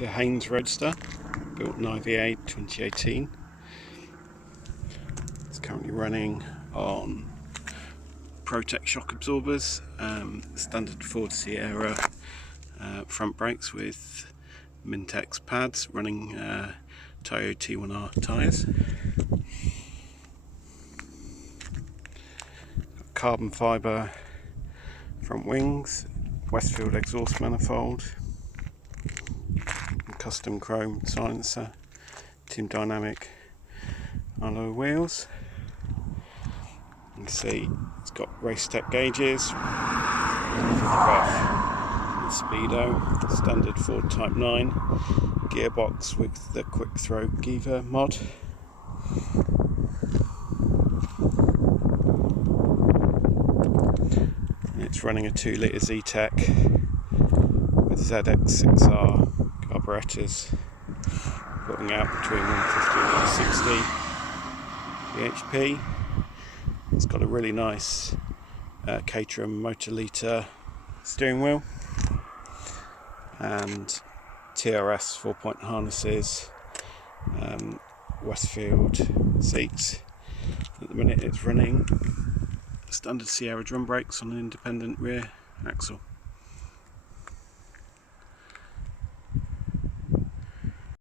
This is a Haynes Roadster, built in IVA 2018. It's currently running on Protec shock absorbers, standard Ford Sierra front brakes with Mintex pads, running Toyo T1R tyres. Carbon fibre front wings, Westfield exhaust manifold, custom chrome silencer, Team Dynamic alloy wheels. You can see it's got race tech gauges, ref and speedo, standard Ford Type 9 gearbox with the quick throw Giva mod. It's running a 2 litre Z-Tech with ZX6R carburetors, putting out between 150 and 160 bhp. It's got a really nice Caterham motor litre steering wheel and TRS 4-point harnesses, Westfield seats. At the minute it's running standard Sierra drum brakes on an independent rear axle.